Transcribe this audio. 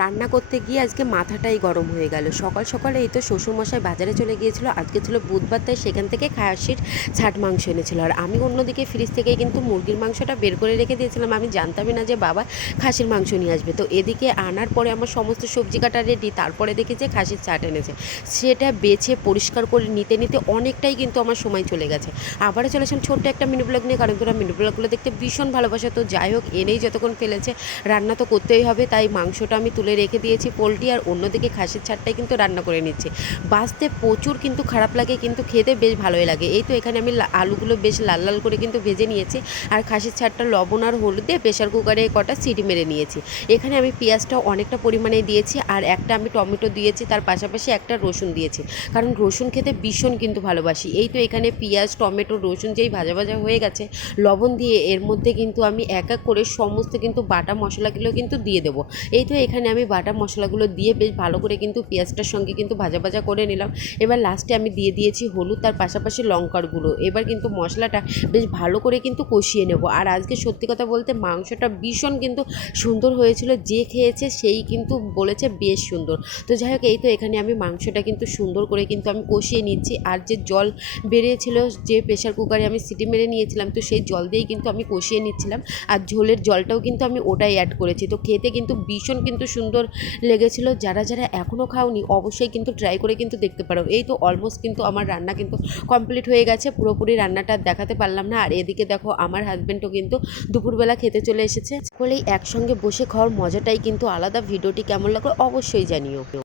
রান্না করতে গিয়ে আজকে মাথাটাই গরম হয়ে গেল। সকাল সকালে এই তো শ্বশুরমশাই বাজারে চলে গিয়েছিল, আজকে ছিল বুধবার, তাই সেখান থেকে খাসির ছাট মাংস এনেছিল। আর আমি অন্যদিকে ফ্রিজ থেকে কিন্তু মুরগির মাংসটা বের করে রেখে দিয়েছিলাম, আমি জানতামই না যে বাবা খাসির মাংস নিয়ে আসবে। তো এদিকে আনার পরে আমার সমস্ত সবজি কাটা রেডি, তারপরে দেখি যে খাসির ছাট এনেছে। সেটা বেছে পরিষ্কার করে নিতে নিতে অনেকটাই কিন্তু আমার সময় চলে গেছে। আবারও চলেছিলাম ছোট্ট একটা মিনি ব্লগ নিয়ে, কারণ তোরা মিনি ব্লগগুলো দেখতে ভীষণ ভালোবাসে। তো যাই হোক, এনেই যতক্ষণ ফেলেছে রান্না তো করতেই হবে, তাই মাংসটা আমি তুলে রেখে দিয়েছি পোলট্রি, আর অন্যদিকে খাসির ছাড়টাই কিন্তু রান্না করে নিচ্ছি। বাঁচতে প্রচুর কিন্তু খারাপ লাগে, কিন্তু খেতে বেশ ভালোই লাগে। এই তো এখানে আমি আলুগুলো বেশ লাল লাল করে কিন্তু ভেজে নিয়েছি, আর খাসির ছাড়টা লবণ আর হলুদ দিয়ে প্রেশার কুকারে কটা সিটি মেরে নিয়েছি। এখানে আমি পেঁয়াজটা অনেকটা পরিমাণে দিয়েছি, আর একটা আমি টমেটো দিয়েছি, তার পাশাপাশি একটা রসুন দিয়েছি, কারণ রসুন খেতে ভীষণ কিন্তু ভালোবাসি। এই তো এখানে পেঁয়াজ টমেটো রসুন যেই ভাজা ভাজা হয়ে গেছে, লবণ দিয়ে এর মধ্যে কিন্তু আমি এক এক করে সমস্ত কিন্তু বাটা মশলাগুলো কিন্তু দিয়ে দেবো। এই তো এখানে আমি বাটা মশলাগুলো দিয়ে বেশ ভালো করে কিন্তু পেঁয়াজটার সঙ্গে কিন্তু ভাজা ভাজা করে নিলাম। এবার লাস্টে আমি দিয়ে দিয়েছি হলুদ, তার পাশাপাশি লঙ্কার গুঁড়ো। এবার কিন্তু মশলাটা বেশ ভালো করে কিন্তু কষিয়ে নেব। আর আজকে সত্যি কথা বলতে মাংসটা ভীষণ কিন্তু সুন্দর হয়েছিল, যে খেয়েছে সেই কিন্তু বলেছে বেশ সুন্দর। তো যাই হোক, এই তো এখানে আমি মাংসটা কিন্তু সুন্দর করে কিন্তু আমি কষিয়ে নিচ্ছি। আর যে জল বেরিয়েছিল, যে প্রেশার কুকারে আমি সিটি মেরে নিয়েছিলাম, তো সেই জল দিয়েই কিন্তু আমি কষিয়ে নিচ্ছিলাম। আর ঝোলের জলটাও কিন্তু আমি ওটাই অ্যাড করেছি। তো খেতে কিন্তু ভীষণ কিন্তু সুন্দর লেগেছিল। যারা যারা এখনও খাওনি অবশ্যই কিন্তু ট্রাই করে কিন্তু দেখতে পারো। এই তো অলমোস্ট কিন্তু আমার রান্না কিন্তু কমপ্লিট হয়ে গেছে, পুরোপুরি রান্নাটা দেখাতে পারলাম না। আর এদিকে দেখো আমার হাজব্যান্ডও কিন্তু দুপুরবেলা খেতে চলে এসেছে। সকলেই একসঙ্গে বসে খাওয়ার মজাটাই কিন্তু আলাদা। ভিডিওটি কেমন লাগলো অবশ্যই জানিও।